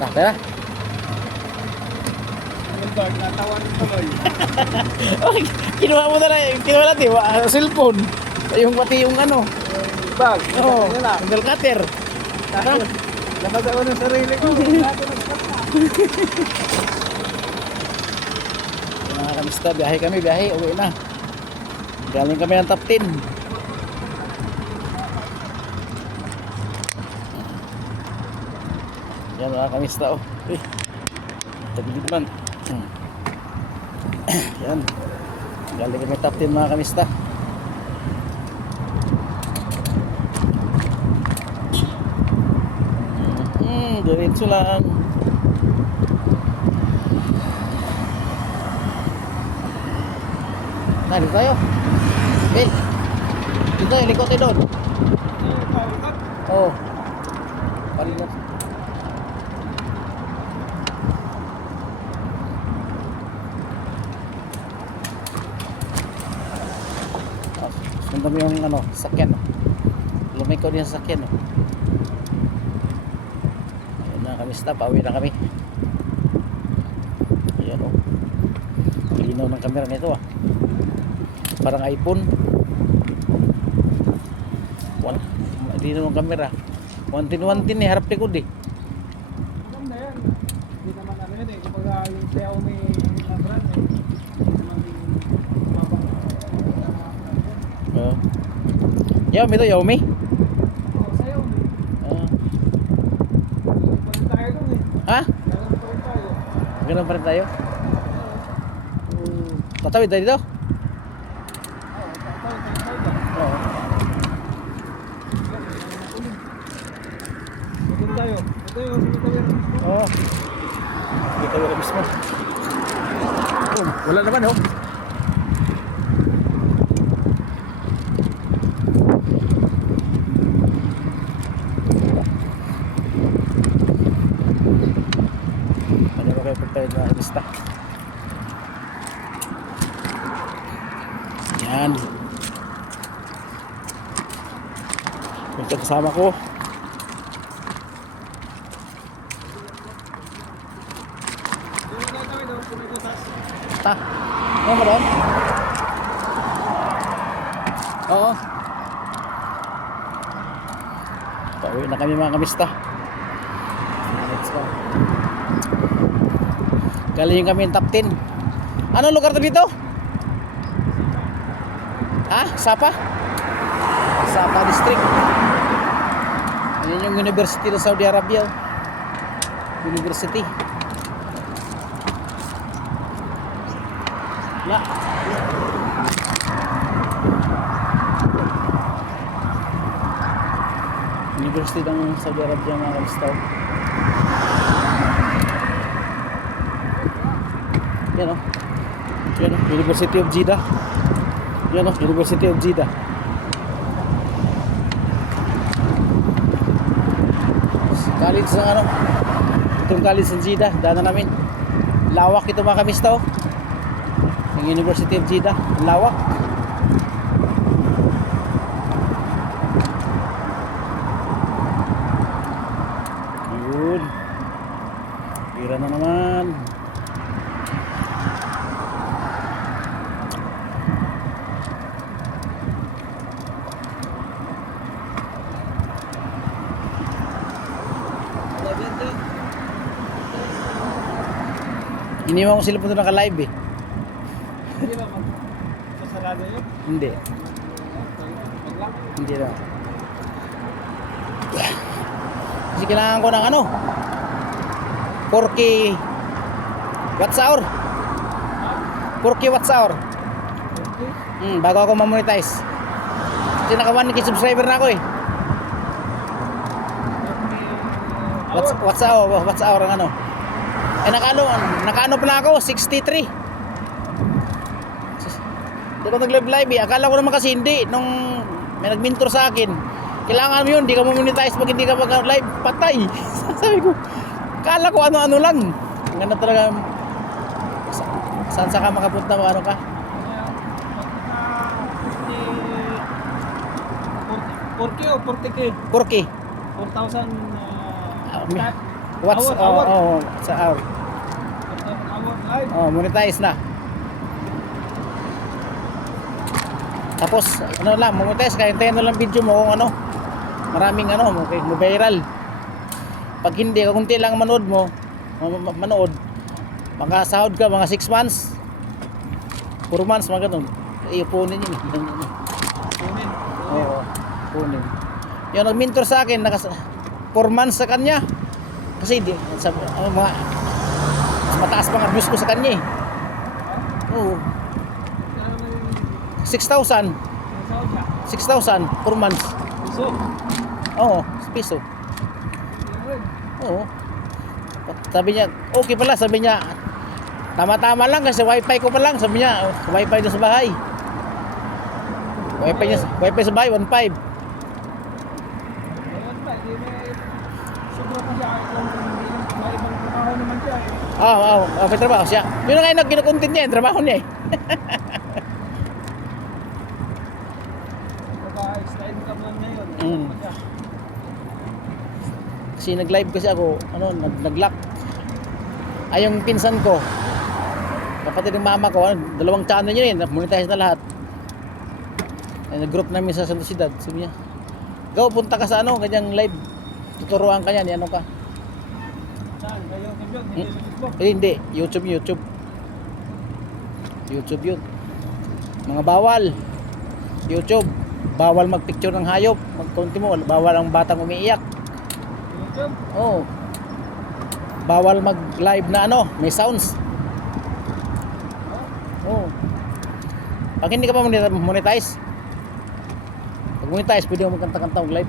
Tara. Natawarin tuloy. Okay, kinuha mo na lang. Kinuha natin. Cellphone. Yung pati yung ano. Bag. Oo. Single cutter. Labas ako ng sarili ko. Mga kamista, biyahe kami. Biyahe. Uwi na. Galing kami ng top 10. Yan mga kamista. Oh. Tagilid man. Yan. Galing kami top 10 mga kamista. Diretso lang. Nah, dito tayo. Bill. Dito tayo, likot tayo doon. Oo. Palilas. Sundan mo yung ano, sakyan. Lumiko din sa sakyan. Ayun na kami stop, pauwi na kami. Ayan o. Linaw ng camera nito ah. Parang iPhone. Wala. Linaw ng camera. 110 harap likod eh. Maganda yan. Hindi naman ano yun eh. Kumbaga yung Xiaomi na brand eh. Xiaomi to, Xiaomi. Oo, sa Xiaomi. Palit tayo dun eh. Ha? Ganun pa rin tayo. Ganun pa rin tayo? Tatawid tayo dito? Oo, tayo. Oo. Doon tayo. Ito yung sinitawiran mismo. Oo. Dito wala mismo. Oh, wala naman oh. Ano ba kayo pagtawid mga kalista? Yan. Ito kasama ko. Doon tayo tayo doon. Pumikutas. Ta. Ano ba doon? Oo. Pauwi na kami mga kamista. Let's go. Galing kami yung top 10. Anong lugar to dito? Ha? Sapa? Sapa district. Ayan yung university ng Saudi Arabia. University. La. University ng Saudi Arabia mga kamista. Yan o. Yan o. University of Jeddah. Yan o. University of Jeddah. College ng ano. Itong college ng Jeddah. Daanan namin. Lawak ito mga kamista o. Yung University of Jeddah. Lawak. Yun. Pira na naman. Iniwan ko sila punta naka-live eh. Hindi ba masarado yun? Hindi. Maglock. Hindi na. Kasi kailangan ko ng ano 4K watts hour. 4K watts hour. Okay. Bago ako ma-monetize. Kasi naka 1K subscriber na ako eh. Watts hour ang ano. Eh nakaano pa na ako 63. Hindi ko nag-live eh. Akala ko naman kasi hindi nung may nag-mentor sa akin. Kailangan mo yun, hindi ka monetize pag hindi ka mag-live, patay. Sabi ko, akala ko ano-ano lang. Ganun talaga. Saan sa ka makapunta mo, ano ka? 4K o 40K? 4K. 4,000 May, What's Hour. sa hour. Hour live. Monetize na. Tapos ano lang, monetize kaya hintayin mo lang video mo kung ano. Maraming ano, okay, viral. Pag hindi, kunti lang manood mo, manood, makasahod ka mga 6 months, 4 months, mga ganun. Iupunin yun. Kunin. Oo, punin. Yung nag-mentor sa akin, 4 months sa kanya. Kasi di, sa, mga, mas mataas pang abuse ko sa kanya eh. Oo, 6,000. 6,000, 4 months. So, Oo, piso. Oo. Sabi niya, okay pala, sabi niya, tama-tama lang kasi wifi ko pa lang, sabi niya, wifi doon sa bahay. Wifi sa bahay, 1.5. ayun ba, hindi may sobra pa siya. May ibang trabaho naman siya eh. May trabaho siya. Yun na ngayon kinukontent niya, yung trabaho niya eh. Baka extra income lang ngayon. Mm. Kasi nag-live kasi ako, nag-lock. Ay, yung pinsan ko, kapatid ng mama ko, 2 channel yun eh, monetize na lahat. Ay, nag-group namin sa Santa Ciudad, sabi niya, "Go, punta ka sa ganyang live. Tuturuan ka yan, ano ka." Saan? Kayo, kampiyon? Hindi sa Facebook? Hindi, YouTube yun. Mga bawal. YouTube, bawal mag-picture ng hayop. Mag-konti mo, bawal ang batang umiiyak. YouTube? Oo. Bawal mag-live na may sounds. Oo. Pag hindi ka pa monetize, pag monetize, pwede mo magkanta-kanta mag-live.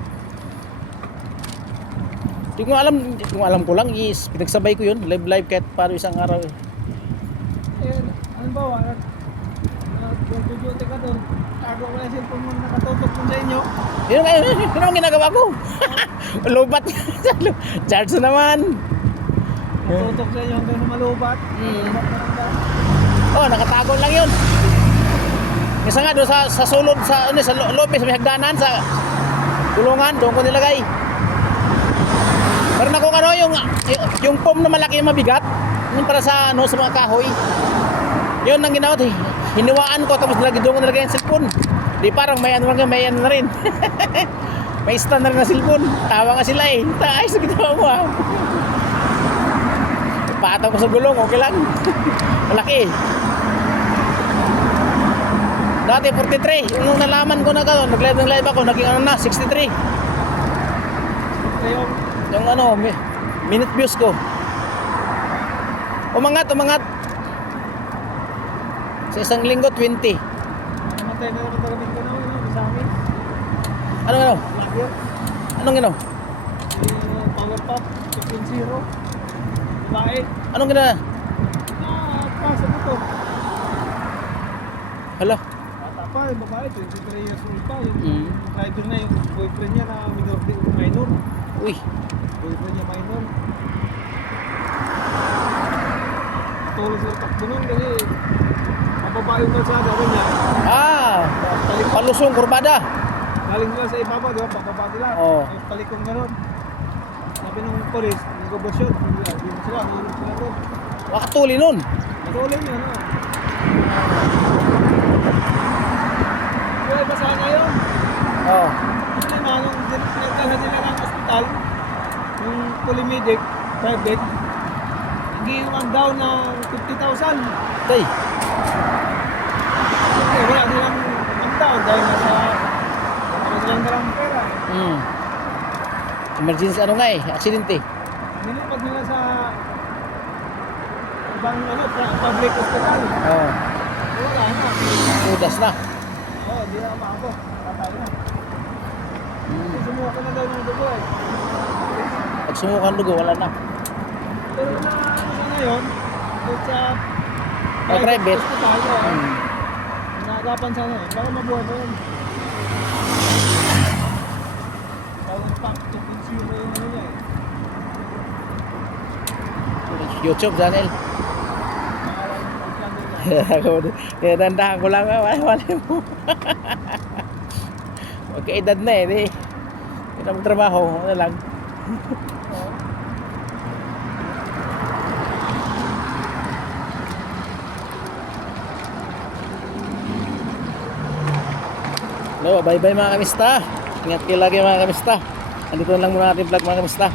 Hindi ko alam ko lang is pinagsabay ko yun, live kahit para isang araw. Eh, ano ba, nag-duty ka doon, tago mo na yung cellphone mo na nakatutok dun sa inyo. Yun ang ginagawa ko. Lubat. Charge na naman. Nakatutok sa inyo hanggang sa malubat. Malubat na lang daw. Nakatago lang yun. Isa nga doon sa sulod sa loob sa may hagdanan sa gulungan, doon ko nilagay. Meron ako yung foam na malaki yung mabigat, yung para sa sa mga kahoy. Yun ang ginawa, hiniwaan ko tapos doon ko nilagay yung cellphone. Di parang may ano na rin. May stand na rin na cellphone. Tawa nga sila eh. Ayos na ginawa mo ah. Pataw ko sa gulong, okay lang. Malaki eh. Dati 43. Nung nalaman ko na gano'n, nag-live ako, naging 63. Yung minute views ko. Umangat. Sa isang linggo, 20. Namatay na naman talaga ko na sa amin. Ano? Lagyan. Anong Power Pop 2.0. Babae. Anong gina? Pasa mo to. Hala. Bata pa, yung babae, 23 years old pa. Yung driver na yung boyfriend niya na minor. Uy. Boyfriend niya minor. Tuloy sila takbo nun kasi mababa yung kalsada rin niya. Palusong, kurbada. Galing nila sa ibaba, di ba? Pababa nila. Oo. Tapos talikong gano'n. Sabi ng polis, nagobasyon. Hindi sila, nahulog sila doon. Wakatuli nun. Natuloy niya, no? Buhay ba sana yun? Oo. Ano naman, nung pinagdala nila ng ospital, yung polymedic, private, nag-iwan daw ng 50,000. Tay. Okay, wala nilang down dahil nasa wala nilang dalang pera. Emergency aksidente. Nilipad nila sa ibang public hospital. Oo. Wala na. Udas na. Di na maabot. Patay na. Sumuka na daw ng dugo eh. Pag sumukan dugo, wala na. Pero na sa ngayon, doon sa private. hospital, naagapan sana eh. Baka mabuhay pa yun. Power Pack 2.0 yung ano niya eh. YouTube channel. Nakawal yung Kaya dandahan ko lang. Wala mo. Magkaedad na eh. Hindi na magtrabaho. Ano lang. Bye bye mga kamista. Ingat kayo lagi mga kamista. Andito na lang muna natin vlog mga kamista.